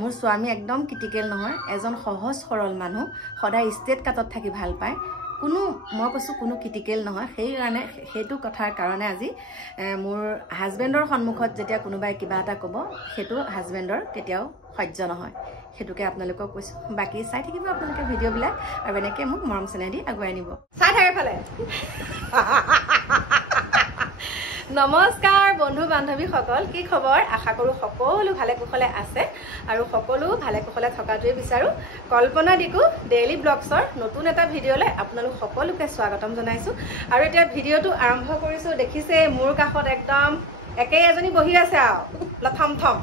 মোৰ স্বামী একদম ক্ৰিটিকেল নহয়, এজন সহজ সৰল মানুহ, সদায় ষ্টেট কাটত থাকি ভাল পায়, কোনো মই কৈছোঁ কোনো ক্ৰিটিকেল নহয়। সেইকাৰণে সেইটো কথাৰ কাৰণে আজি মোৰ হাজবেণ্ডৰ সন্মুখত যেতিয়া কোনোবাই কিবা এটা ক'ব সেইটো হাজবেণ্ডৰ কেতিয়াও সহ্য নহয়, সেইটোকে আপোনালোকক কৈছোঁ। বাকী চাই থাকিব আপোনালোকে ভিডিঅ'বিলাক আৰু এনেকৈ মোক মৰম চেনেহ দি আগুৱাই নিব। চাই থাকে ফালে। নমস্কাৰ বন্ধু বান্ধৱীসকল, কি খবৰ? আশা কৰোঁ সকলো ভালে কুশলে আছে আৰু সকলো ভালে কুশলে থকাটোৱে বিচাৰোঁ। কল্পনা দিকু ডেইলি ব্লগছৰ নতুন এটা ভিডিঅ'লৈ আপোনালোক সকলোকে স্বাগতম জনাইছোঁ। আৰু এতিয়া ভিডিঅ'টো আৰম্ভ কৰিছোঁ। দেখিছে মোৰ কাষত একদম একেই এজনী বহি আছে আৰু লথমথম।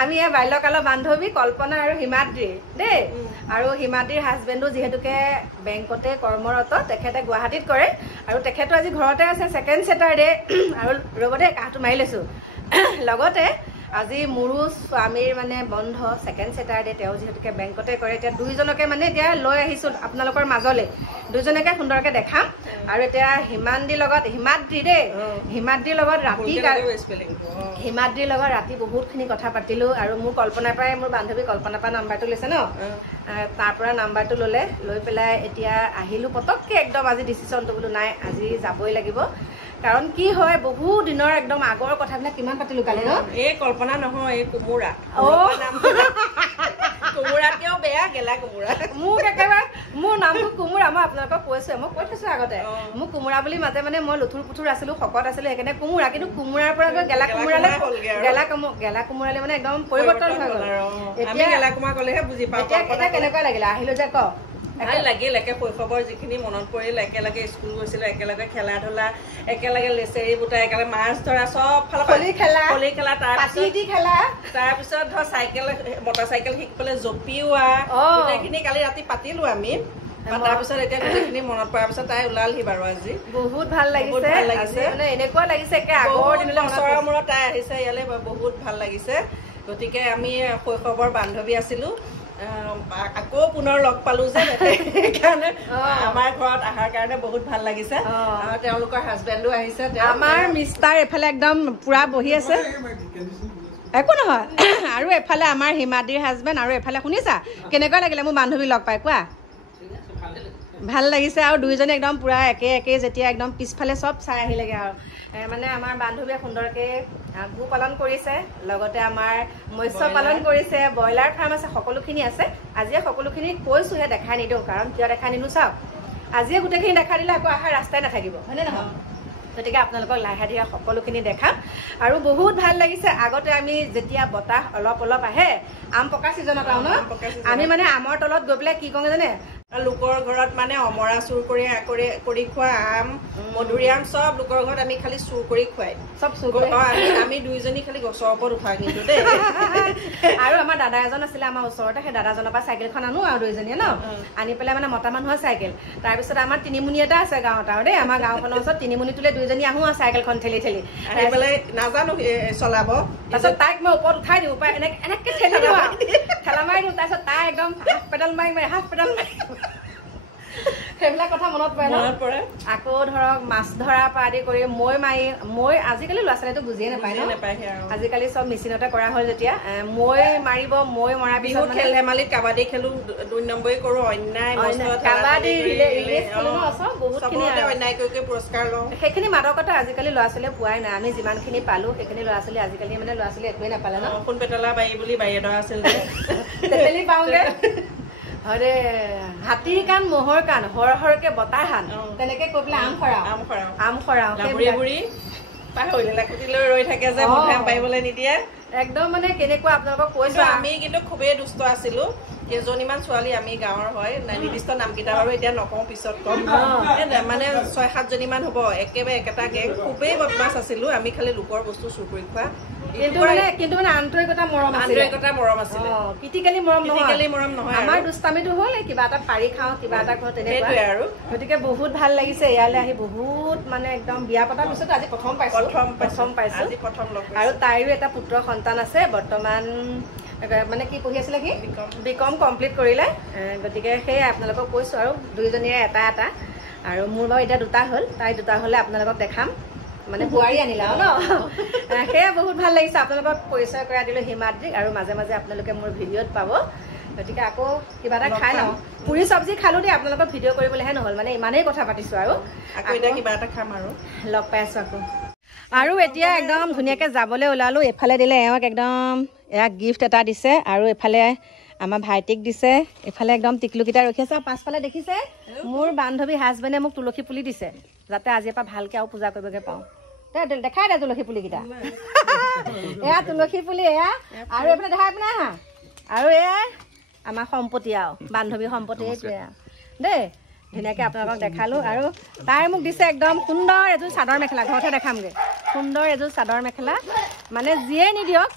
আমি এই বাল্যকালৰ বান্ধৱী কল্পনা আৰু হিমাদ্ৰী দেই। আৰু হিমাদ্ৰীৰ হাজবেণ্ডো যিহেতুকে বেংকতে কৰ্মৰত, তেখেতে গুৱাহাটীত কৰে আৰু তেখেতো আজি ঘৰতে আছে, ছেকেণ্ড ছেটাৰডে। আৰু ৰ'ব দেই, কাহটো মাৰি লৈছোঁ। লগতে আজি মোৰো স্বামীৰ মানে বন্ধ, ছেকেণ্ড ছেটাৰডে, তেওঁ যিহেতুকে বেংকতে কৰে। এতিয়া দুইজনকে মানে এতিয়া লৈ আহিছোঁ আপোনালোকৰ মাজলৈ, দুইজনকে সুন্দৰকৈ দেখাম। আৰু এতিয়া হিমাদ্ৰীৰ লগত হিমাদ্ৰীৰ লগত ৰাতি বহুতখিনি কথা পাতিলোঁ। আৰু মোৰ কল্পনাৰ পৰাই, মোৰ বান্ধৱী কল্পনাৰ পৰা নাম্বাৰটো লৈছে ন, তাৰ পৰা নাম্বাৰটো ল'লে, লৈ পেলাই এতিয়া আহিলোঁ পটককৈ একদম। আজি ডিচিশ্যনটো বোলো নাই, আজি যাবই লাগিব। কাৰণ কি হয়, বহু দিনৰ একদম আগৰ কথাবিলাক কিমান পাতিলোঁ কালি ন। এই কল্পনা নহয়, এই কোমোৰা। কোমোৰাতকেও বেয়া গেলা কোমোৰা। মোক একেবাৰে মোৰ নামটো কোমোৰা, মই আপোনালোকক কৈছোঁ, মই কৈ থৈছোঁ আগতে। মোক কোমোৰা বুলি মাতে, মানে মই লুথুৰ পুথুৰ আছিলোঁ, শকত আছিলোঁ, সেইকাৰণে কোমোৰা। কিন্তু কোমোৰাৰ পৰা গৈ গেলা কোমোৰালৈ মানে একদম পৰিৱৰ্তন হৈ গ'ল। এতিয়া গেলা কোমোৰা ক'লেহে বুজি পাওঁ। এতিয়া কেনেকুৱা লাগিলে আহিলোঁ যে? ক ভাল লাগিল। একে শৈশৱৰ যিখিনি মনত পৰিল, একেলগে স্কুল গৈছিলোঁ, একেলগে খেলা ধূলা, একেলগে লেচেৰি বুটা, একেলগে মাছ ধৰা, চব ফালৰ খলি খেলা, তাৰপিছত ধৰ চাইকেল, মটৰ চাইকেল শিকিবলৈ জঁপিওৱা, গোটেইখিনি কালি ৰাতি পাতিলো আমি। তাৰপিছত এতিয়া গোটেইখিনি মনত পৰাৰ পিছত তাই ওলালহি বাৰু আজি। বহুত ভাল লাগিছে, মানে এনেকুৱা লাগিছে একে আগৰ দিনলৈ বছৰৰ মূৰত তাই আহিছে ইয়ালৈ, বহুত ভাল লাগিছে। গতিকে আমি শৈশৱৰ বান্ধৱী আছিলোঁ, আকৌ পুনৰ লগ পালো যে, সেইকাৰণে আমাৰ ঘৰত অহাৰ কাৰণে বহুত ভাল লাগিছে। তেওঁলোকৰ হাজবেণ্ডো আহিছে, আমাৰ মিষ্টাৰ এফালে একদম পুৰা বহি আছে, একো নহয়। আৰু এফালে আমাৰ হিমাদ্ৰীৰ হাজবেণ্ড, আৰু এফালে শুনিছা কেনেকুৱা লাগিলে মোৰ বান্ধৱী লগ পাই? কোৱা। ভাল লাগিছে। আৰু দুইজনে একদম পুৰা একে যেতিয়া একদম পিছফালে চব চাই আহিলেগে আৰু মানে আমাৰ বান্ধৱীয়ে সুন্দৰকৈ গো পালন কৰিছে, লগতে আমাৰ মৎস্য পালন কৰিছে, ব্ৰইলাৰ ফাৰ্ম আছে, সকলোখিনি আছে। আজিয়ে সকলোখিনি কৈছোঁহে, দেখাই নিদিওঁ। কাৰণ কিয় দেখাই নিদিওঁ চাওক, আজিয়ে গোটেইখিনি দেখাই দিলে আকৌ অহাৰ ৰাস্তাই নাথাকিব, হয়নে নহয়? গতিকে আপোনালোকক লাহে ধীৰে সকলোখিনি দেখাম। আৰু বহুত ভাল লাগিছে। আগতে আমি যেতিয়া বতাহ অলপ অলপ আহে, আম পকা ছিজনত আৰু ন, আমি মানে আমৰ তলত গৈ পেলাই কি কওঁ জানে, লোকৰ ঘৰত মানে অমৰা চুৰ কৰি খোৱা, আম মধুৰিআম চব লোকৰ ঘৰত আমি খালি চুৰ কৰি খুৱাই, চব চুৰ কৰি। আমি দুইজনী খালি গছৰ ওপৰত উঠা কিন্তু দেই। আৰু আমাৰ দাদা এজন আছিলে আমাৰ ওচৰতে, সেই দাদাজনৰ পৰা চাইকেলখন আনো আৰু দুইজনীয়ে ন, আনি পেলাই মানে মতা মানুহৰ চাইকেল। তাৰপিছত আমাৰ তিনিমুনি এটা আছে গাঁৱত আৰু দেই, আমাৰ গাঁওখনৰ ওচৰত তিনিমুনিটোলৈ দুইজনী আহোঁ আৰু চাইকেলখন ঠেলি আহি পেলাই নাজানো চলাব। তাৰপিছত তাইক মই ওপৰত উঠাই দিওঁ, এনেকে ঠেলি দিওঁ, ঠেলা মাৰি দিওঁ। তাৰপিছত তাই একদম হাফ পেডাল মাৰি সেইবিলাক কথা মনত পৰে। আকৌ ধৰক মাছ ধৰাৰ পৰা আদি কৰি মই আজিকালি ল'ৰা ছোৱালীটো বুজিয়ে নাপায় ন, আজিকালি চব মেচিনতে কৰা হ'ল। যেতিয়া মই মাৰিব, মই মৰা বিহুত খেল ধেমালিত কাবাডী খেলো, 2 নম্বৰী কৰো, অন্যায় কাবাডী বহুতখিনি অন্যায় কৰি পুৰস্কাৰ লওঁ। সেইখিনি মাদকতা আজিকালি ল'ৰা ছোৱালীয়ে পোৱাই নাই। আমি যিমানখিনি পালো সেইখিনি ল'ৰা ছোৱালী আজিকালি মানে ল'ৰা ছোৱালী একোৱেই নাপালে ন। সোণ পেটলা বাৰী বুলি বাৰী এডৰা আছিল তেতেলী পাওঁগে, হৰে হাতীৰ কাণ মহৰ কাণ, হৰকে বতাহ হান, তেনেকে কৈ পেলাই আম খৰাও বুঢ়ী পাহৰিলে লাকুটিলৈ ৰৈ থাকে যে, মধুৰিআম পাৰিবলৈ নিদিয়ে। একদম মানে কেনেকুৱা আপোনালোকক কৈছো। আমি কিন্তু খুবেই দুষ্ট আছিলো। কেইজনীমান ছোৱালী আমি গাঁৱৰ হয়, নিৰ্দিষ্ট নামকেইটা বাৰু এতিয়া নকওঁ, পিছত কম। মানে 6-7 জনীমান হ'ব, একেবাৰে একেটা গেং, খুবেই বদমাছ আছিলো। আমি খালি লোকৰ বস্তু চুৰ কৰি খোৱা, কিন্তু মানে আন্তৰিকতা মৰম আছিল, ক্ৰিটিকেলি মৰম নহয়। আমাৰ দুষ্টামিটো হ'ল কিবা এটা পাৰি খাওঁ, কিবা এটা খাওঁ, তেনেকুৱাই আৰু। গতিকে বহুত ভাল লাগিছে ইয়ালৈ আহি, বহুত মানে একদম বিয়া পতাৰ পিছত আজি প্ৰথম পাইছো। আৰু তাইৰো এটা পুত্ৰ সন্তান আছে, বৰ্তমান মানে কি পঢ়ি আছিলে, সি বিকম কমপ্লিট কৰিলে। গতিকে সেয়াই আপোনালোকক কৈছোঁ। আৰু দুইজনীয়ে এটা আৰু মোৰ বাৰু এতিয়া 2টা হ'ল, তাই 2টা হ'লে আপোনালোকক দেখাম। মানে বোৱাৰী আনিলা ন সেয়া বহুত ভাল লাগিছে আপোনালোকক পৰিচয় কৰাই দিলোঁ হিমাদ্ৰীক আৰু মাজে মাজে আপোনালোকে মোৰ ভিডিঅ'ত পাব গতিকে আকৌ কিবা এটা খাই লওঁ পুৰি চব্জি খালোঁ দেই আপোনালোকক ভিডিঅ' কৰিবলৈহে নহ'ল মানে ইমানেই কথা পাতিছোঁ আৰু আকৌ এতিয়া কিবা এটা খাম আৰু লগ পাই আছোঁ আকৌ আৰু এতিয়া একদম ধুনীয়াকৈ যাবলৈ ওলালোঁ এফালে দিলে এওঁক একদম এয়াক গিফ্ট এটা দিছে আৰু এফালে আমাৰ ভাইটিক দিছে এফালে একদম টিকলুকেইটা ৰখি আছে পাছফালে দেখিছে মোৰ বান্ধৱী হাজবেণ্ডে মোক তুলসী পুলি দিছে যাতে আজিৰ পৰা ভালকৈ আৰু পূজা কৰিবগৈ পাওঁ দেখাই দে তুলসী পুলিকেইটা এয়া তুলসী পুলি এয়া আৰু এইফালে দেখাই পিনে আহা আৰু এয়া আমাৰ সম্পত্তি আৰু বান্ধৱী সম্পত্তি এইটোৱে আৰু দেই ধুনীয়াকৈ আপোনালোকক দেখালোঁ আৰু তাই মোক দিছে একদম সুন্দৰ এযোৰ চাদৰ মেখেলা ঘৰতহে দেখামগৈ সুন্দৰ এযোৰ চাদৰ মেখেলা মানে যিয়ে নিদিয়ক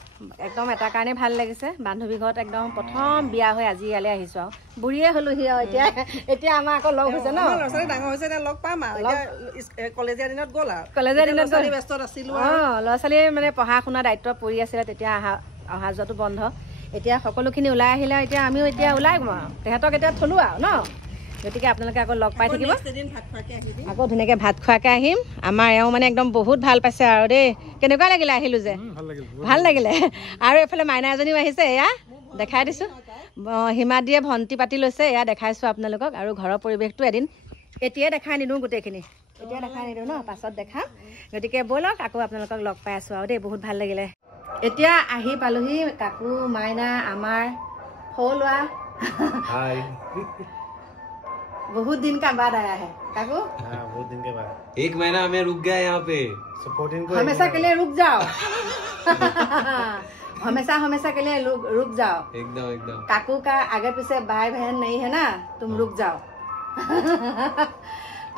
একদম এটা কাৰণে ভাল লাগিছে বান্ধৱী ঘৰত একদম প্ৰথম বিয়া হৈ আজি ইয়ালৈ আহিছোঁ আৰু বুঢ়ীয়ে হ'লোহি আৰু এতিয়া আমাৰ আকৌ লগ হৈছে ন ল'ৰা ছোৱালী ডাঙৰ হৈছে এতিয়া লগ পাম আৰু কলেজীয়া দিনত গ'ল আৰু কলেজীয়া দিনত ব্যস্তত আছিলোঁ অঁ ল'ৰা ছোৱালীৰ মানে পঢ়া শুনা দায়িত্ব পৰি আছিলে তেতিয়া অহা যোৱাটো বন্ধ এতিয়া সকলোখিনি ওলাই আহিলে এতিয়া আমিও এতিয়া ওলাই গ'ম আৰু তেহেঁতক এতিয়া থলোঁ আৰু ন গতিকে আপোনালোকে আকৌ লগ পাই থাকিব আকৌ ধুনীয়াকৈ ভাত খোৱাকৈ আহিম আমাৰ এওঁ মানে একদম বহুত ভাল পাইছে আৰু দেই কেনেকুৱা লাগিলে আহিলোঁ যে ভাল লাগিলে আৰু এইফালে মাইনা এজনীও আহিছে এয়া দেখাই দিছোঁ হিমাদ্ৰীয়ে ভণ্টি পাতি লৈছে এয়া দেখাইছোঁ আপোনালোকক আৰু ঘৰৰ পৰিৱেশটো এদিন এতিয়াই দেখাই নিদিওঁ গোটেইখিনি এতিয়া দেখাই নিদিওঁ ন পাছত দেখাম গতিকে ব'লক আকৌ আপোনালোকক লগ পাই আছোঁ আৰু দেই বহুত ভাল লাগিলে এতিয়া আহি পালোহি কাকু মাইনা আমাৰ সৰু ল'ৰা बहुत दिन का बाद आया है काकू बहुत दिन के बाद 1 महीना हमें रुक गया यहाँ पे सपोर्टिंग को हमेशा के लिए रुक जाओ हमेशा के लिए रुक जाओ एकदम काकू का आगे पीछे भाई बहन नहीं है ना तुम रुक जाओ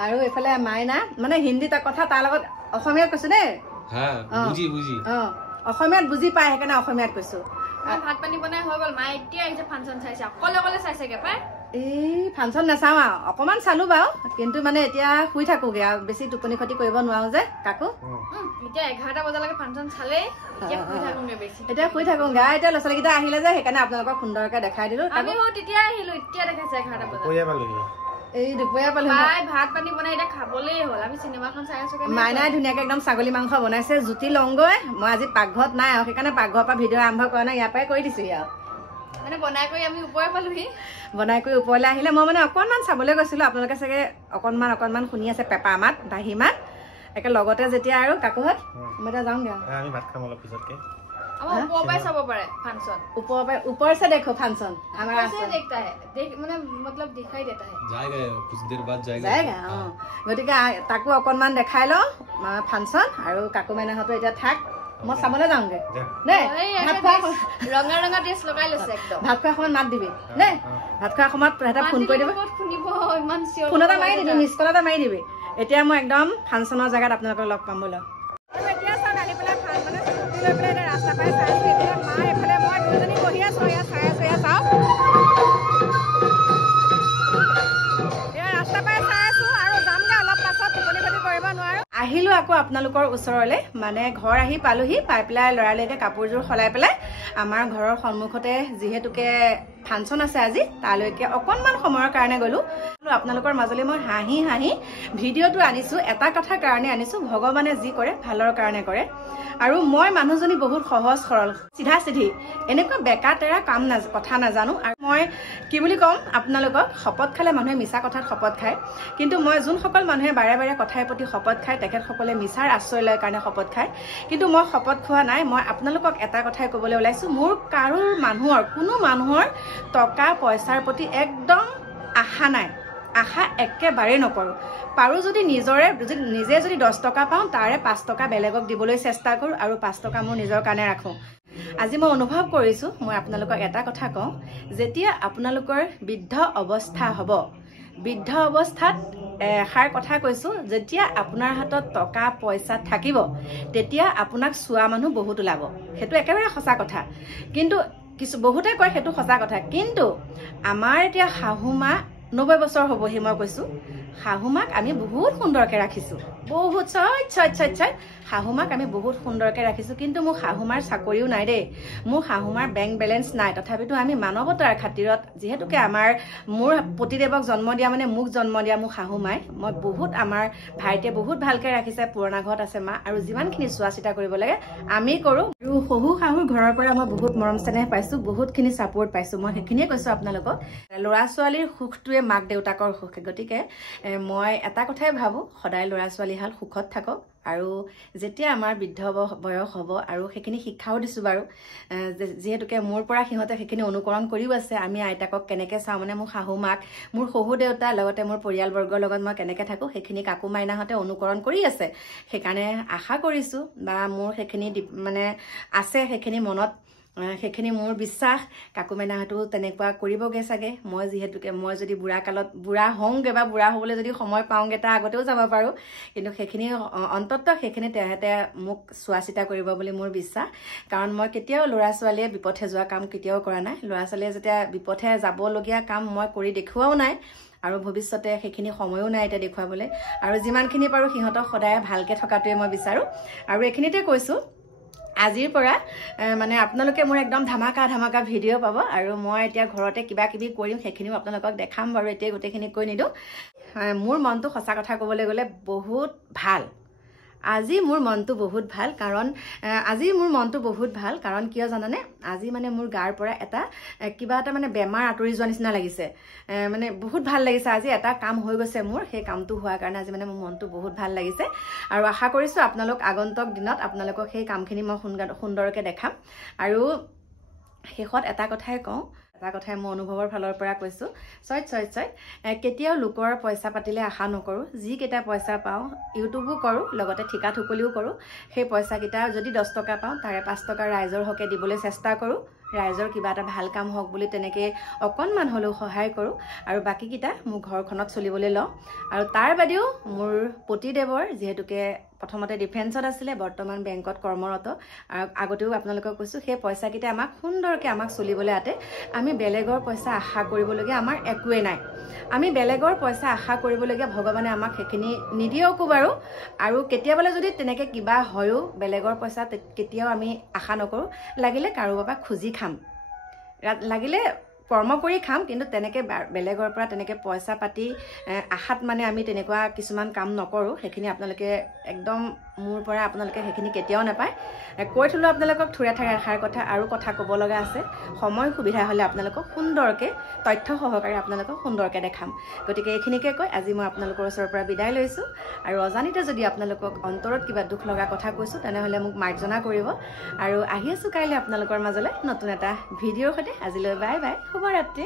আৰু এফালে মাইনা মানে হিন্দীত কথা তাৰ লগত অসমীয়াত কৈছো দেই বুজি অসমীয়াত বুজি পায় সেইকাৰণে অসমীয়াত কৈছো ভাত পানী বনাই হৈ গ'ল মায়ে এতিয়া আহিছে ফাংচন চাইছে অকলে চাইছেগে পাই এই ফাংচন নাচাওঁ আৰু অকণমান চালোঁ বাৰু কিন্তু মানে এতিয়া শুই থাকোঁগৈ আৰু বেছি টোপনি ক্ষতি কৰিব নোৱাৰোঁ যে কাকু এতিয়া 11টা বজালৈকে ফাংচন চালে এতিয়া শুই থাকোঁগৈ এতিয়া ল'ৰা ছোৱালীকেইটা আহিলে যে সেইকাৰণে আপোনালোকক সুন্দৰকৈ দেখাই দিলোঁ আমিও তেতিয়া আহিলোঁ এতিয়া দেখাইছে 11টা বজাত এই দুপৰীয়া পালোঁ ভাত পানী বনাই এতিয়া খাবলেই হ'ল আমি চিনেমাখন চাই আছোঁ মাইনাই ধুনীয়াকৈ একদম ছাগলী মাংস বনাইছে জুতি লওঁগৈ মই আজি পাকঘৰত নাই আৰু সেইকাৰণে পাকঘৰৰ পৰা ভিডিঅ' আৰম্ভ কৰা নাই ইয়াৰ পৰাই কৰি দিছোঁহি আৰু মানে বনাই কৰি আমি ওপৰলৈ পালোহি বনাই কৰি ওপৰলৈ আহিলে মই মানে অকণমান চাবলৈ গৈছিলোঁ আপোনালোকে চাগে অকণমান শুনি আছে পেপা মাত বাঁহী মাত একে লগতে যেতিয়া আৰু কাকুহঁত মই এতিয়া যাওঁগৈ আমি ভাত খাম অলপ পিছতকৈ আমাৰ ওপৰৰ পৰাই চাব পাৰে ফাংচন ऊपर से देखो फंक्शन हमारा से देखता है মানে मतलब दिखाई देता है जाएगा कुछ देर बाद जाएगा গতিকে তাকো অকণমান দেখাই লওঁ ফাংচন আৰু কাকু মাইনাহঁতো এতিয়া থাক মই চাবলৈ যাওঁগৈ দেই ৰঙা ড্ৰেছ লগাই লৈছে একদম ভাত খোৱাৰ সময়ত মাত দিবি দেই ভাত খোৱাৰ সময়ত সিহঁতে ফোন কৰি দিব ফোন এটা মাৰি দিবি মিছ কল এটা মাৰি দিবি এতিয়া মই একদম ফাংচনৰ জেগাত আপোনালোকক লগ পাম বোলো এতিয়া চাওক আহি পেলাই মানে স্কুটি লৈ পেলাই এতিয়া ৰাস্তা পাই চাই আছোঁ এতিয়া মা এইফালে মই দুজনী বহি আছোঁ ইয়াত চাই আছোঁ এয়া চাওক এয়া ৰাস্তা পাই চাই আছোঁ আৰু যামগৈ অলপ পাছত টোপনি ক্ষতি কৰিব নোৱাৰোঁ আহিলোঁ আকৌ আপোনালোকৰ ওচৰলৈ মানে ঘৰ আহি পালোহি পাই পেলাই লৰালৰিকৈ কাপোৰযোৰ সলাই পেলাই আমাৰ ঘৰৰ সন্মুখতে যিহেতুকে ফাংচন আছে আজি তালৈকে অকণমান সময়ৰ কাৰণে গ'লোঁ আপোনালোকৰ মাজলৈ মই হাঁহি ভিডিঅ'টো আনিছোঁ এটা কথাৰ কাৰণে আনিছোঁ ভগৱানে যি কৰে ভালৰ কাৰণে কৰে আৰু মই মানুহজনী বহুত সহজ সৰল চিধা চিধি এনেকুৱা বেকা তেৰা কথা নাজানো আৰু মই কি বুলি ক'ম আপোনালোকক শপত খালে মানুহে মিছা কথাত শপত খায় কিন্তু মই যোনসকল মানুহে বাৰে বাৰে কথাৰ প্ৰতি শপত খায় তেখেতসকলে মিছাৰ আশ্ৰয় লয় কাৰণে শপত খায় কিন্তু মই শপত খোৱা নাই মই আপোনালোকক এটা কথাই ক'বলৈ ওলাইছোঁ মোৰ কাৰোৰ কোনো মানুহৰ টকা পইচাৰ প্ৰতি একদম আশা নাই আশা একেবাৰে নকৰোঁ পাৰোঁ যদি নিজে যদি 10 টকা পাওঁ তাৰে 5 টকা বেলেগক দিবলৈ চেষ্টা কৰোঁ আৰু 5 টকা মোৰ নিজৰ কাৰণে ৰাখোঁ আজি মই অনুভৱ কৰিছোঁ মই আপোনালোকক এটা কথা কওঁ যেতিয়া আপোনালোকৰ বৃদ্ধ অৱস্থা হ'ব বৃদ্ধ অৱস্থাত এষাৰ কথা কৈছোঁ যেতিয়া আপোনাৰ হাতত টকা পইচা থাকিব তেতিয়া আপোনাক চোৱা মানুহ বহুত ওলাব সেইটো একেবাৰে সঁচা কথা কিন্তু বহুতে কয় সেইটো সঁচা কথা কিন্তু আমাৰ এতিয়া শাহুমা 90 বছৰ হ'বহি মই কৈছোঁ শাহুমাক আমি বহুত সুন্দৰকৈ ৰাখিছোঁ বহুত ছয় শাহুমাক আমি বহুত সুন্দৰকৈ ৰাখিছোঁ, কিন্তু মোৰ শাহুমাৰ চাকৰিও নাই দেই, মোৰ শাহুমাৰ বেংক বেলেঞ্চ নাই। তথাপিতো আমি মানৱতাৰ খাতিৰত, যিহেতুকে মোৰ পতিদেৱক জন্ম দিয়া মানে মোক জন্ম দিয়া মোৰ শাহুমাই, মই বহুত আমাৰ ভাইটিয়ে বহুত ভালকৈ ৰাখিছে। পুৰণা ঘৰত আছে মা, আৰু যিমানখিনি চোৱা চিতা কৰিব লাগে আমি কৰোঁ। আৰু শহু শাহুৰ ঘৰৰ পৰা মই বহুত মৰম চেনেহ পাইছোঁ, বহুতখিনি ছাপোৰ্ট পাইছোঁ। মই সেইখিনিয়ে কৈছোঁ আপোনালোকক, ল'ৰা ছোৱালীৰ সুখটোৱে মাক দেউতাকৰ সুখ। গতিকে মই এটা কথাই ভাবোঁ, সদায় ল'ৰা ছোৱালীহাল সুখত থাকক। আৰু যেতিয়া আমাৰ বৃদ্ধ বয়স হ'ব, আৰু সেইখিনি শিক্ষাও দিছোঁ বাৰু, যিহেতুকে মোৰ পৰা সিহঁতে সেইখিনি অনুকৰণ কৰিও আছে। আমি আইতাকক কেনেকৈ চাওঁ, মানে মোৰ শাহু মাক, মোৰ শহু দেউতা, লগতে মোৰ পৰিয়ালবৰ্গৰ লগত মই কেনেকৈ থাকোঁ, সেইখিনি কাকু মাইনাহঁতে অনুকৰণ কৰি আছে। সেইকাৰণে আশা কৰিছোঁ, বা মোৰ সেইখিনি মানে আছে, সেইখিনি মনত, সেইখিনি মোৰ বিশ্বাস কাকু মাইনাহঁতেও তেনেকুৱা কৰিবগৈ চাগে। যিহেতুকে মই যদি বুঢ়া হওঁগৈ, বা বুঢ়া হ'বলৈ যদি সময় পাওঁগৈ, তাৰ আগতেও যাব পাৰোঁ, কিন্তু সেইখিনি অন্ততঃ সেইখিনি তেহেঁতে মোক চোৱা চিতা কৰিব বুলি মোৰ বিশ্বাস। কাৰণ মই কেতিয়াও ল'ৰা ছোৱালীয়ে বিপথে যোৱা কাম কেতিয়াও কৰা নাই। ল'ৰা ছোৱালীয়ে যেতিয়া বিপথে যাবলগীয়া কাম মই কৰি দেখুৱাও নাই, আৰু ভৱিষ্যতে সেইখিনি সময়ো নাই এতিয়া দেখুৱাবলৈ। আৰু যিমানখিনি পাৰোঁ সিহঁতক সদায় ভালকৈ থকাটোৱে মই বিচাৰোঁ। আৰু এইখিনিতে কৈছোঁ, আজিৰ পৰা মানে আপোনালোকে মোৰ একদম ধামাকা ভিডিঅ' পাব। আৰু মই এতিয়া ঘৰতে কিবা কিবি কৰিম, সেইখিনিও আপোনালোকক দেখাম বাৰু, এতিয়া গোটেইখিনি কৈ নিদিওঁ। মোৰ মনটো সঁচা কথা ক'বলৈ গ'লে বহুত ভাল। আজি মোৰ মনটো বহুত ভাল, কাৰণ কিয় জানানে, আজি মানে মোৰ গাৰ পৰা কিবা এটা মানে বেমাৰ আঁতৰি যোৱা নিচিনা লাগিছে। মানে বহুত ভাল লাগিছে, আজি এটা কাম হৈ গৈছে মোৰ, সেই কামটো হোৱাৰ কাৰণে আজি মানে মোৰ মনটো বহুত ভাল লাগিছে। আৰু আশা কৰিছোঁ আপোনালোক আগন্তুক দিনত আপোনালোকক সেই কামখিনি মই সুন্দৰকৈ দেখাম। আৰু শেষত এটা কথাই কওঁ, মই অনুভৱৰ ফালৰ পৰা কৈছোঁ, কেতিয়াও লোকৰ পইচা পাতিলে আশা নকৰোঁ। যিকেইটা পইচা পাওঁ ইউটিউবো কৰোঁ, লগতে ঠিকা ঠুকলিও কৰোঁ। সেই পইচাকেইটা যদি 10 টকা পাওঁ, তাৰে 5 টকা ৰাইজৰ হকে দিবলৈ চেষ্টা কৰোঁ। ৰাইজৰ কিবা এটা ভাল কাম হওক বুলি তেনেকৈ অকণমান হ'লেও সহায় কৰোঁ। আৰু বাকীকেইটা মোৰ ঘৰখনত চলিবলৈ লওঁ। আৰু তাৰ বাদেও মোৰ পতিদেৱৰ, যিহেতুকে প্ৰথমতে ডিফেন্সত আছিলে, বৰ্তমান বেংকত কৰ্মৰত, আৰু আগতেও আপোনালোকক কৈছোঁ, সেই পইচাকেইটা আমাক সুন্দৰকৈ চলিবলৈ আতে। আমি বেলেগৰ পইচা আশা কৰিবলগীয়া আমাৰ একোৱেই নাই। আমি বেলেগৰ পইচা আশা কৰিবলগীয়া ভগৱানে আমাক সেইখিনি নিদিয়কো বাৰু। আৰু কেতিয়াবালে যদি তেনেকৈ কিবা হয়ো, বেলেগৰ পইচা কেতিয়াও আমি আশা নকৰোঁ। লাগিলে কাৰোবাৰ পৰা খুজি খাম, লাগিলে কৰ্ম কৰি খাম, কিন্তু তেনেকৈ বেলেগৰ পৰা তেনেকৈ পইচা পাতি আশাত মানে আমি তেনেকুৱা কিছুমান কাম নকৰোঁ। সেইখিনি আপোনালোকে একদম মোৰ পৰা আপোনালোকে সেইখিনি কেতিয়াও নাপায়। কৈ থ'লোঁ আপোনালোকক থুৰে থাৰে এষাৰ কথা, আৰু কথা ক'ব লগা আছে। সময় সুবিধা হ'লে আপোনালোকক সুন্দৰকৈ তথ্য সহকাৰে আপোনালোকক সুন্দৰকৈ দেখাম। গতিকে এইখিনিকে কৈ আজি মই আপোনালোকৰ ওচৰৰ পৰা বিদায় লৈছোঁ। আৰু অজানিতে যদি আপোনালোকক অন্তৰত কিবা দুখ লগা কথা কৈছোঁ, তেনেহ'লে মোক মাৰ্জনা কৰিব। আৰু আহি আছোঁ কাইলৈ আপোনালোকৰ মাজলৈ নতুন এটা ভিডিঅ'ৰ সৈতে। আজিলৈ বাই বাই, শুভৰাত্ৰি।